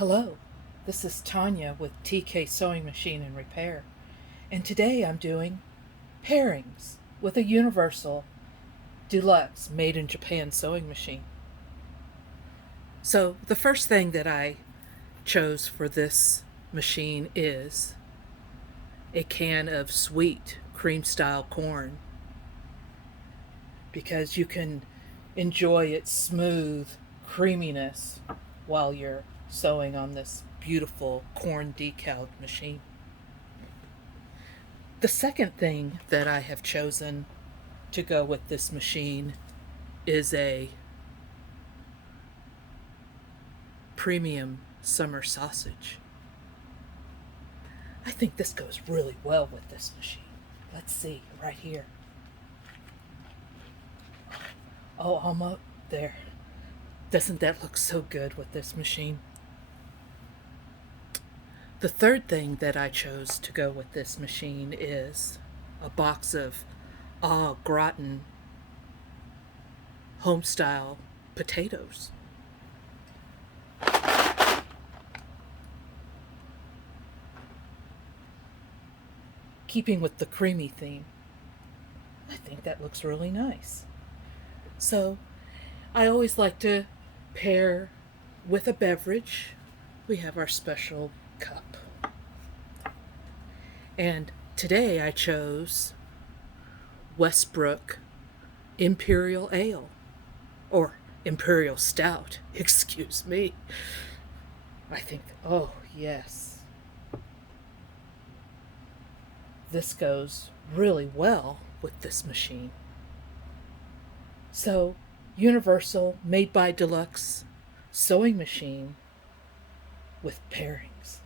Hello, this is Tanya with TK Sewing Machine and Repair, and today I'm doing pairings with a universal deluxe made in Japan sewing machine. So the first thing that I chose for this machine is a can of sweet cream style corn, because you can enjoy its smooth creaminess while you're sewing on this beautiful corn decaled machine. The second thing that I have chosen to go with this machine is a premium summer sausage. I think this goes really well with this machine. Let's see, right here. Oh, almost there. Doesn't that look so good with this machine? The third thing that I chose to go with this machine is a box of au gratin homestyle potatoes. Keeping with the creamy theme, I think that looks really nice. So I always like to pair with a beverage. We have our special cup. And today I chose Westbrook Imperial Ale, or Imperial Stout, excuse me. I think, oh yes, this goes really well with this machine. So, universal, made by deluxe sewing machine with pairings.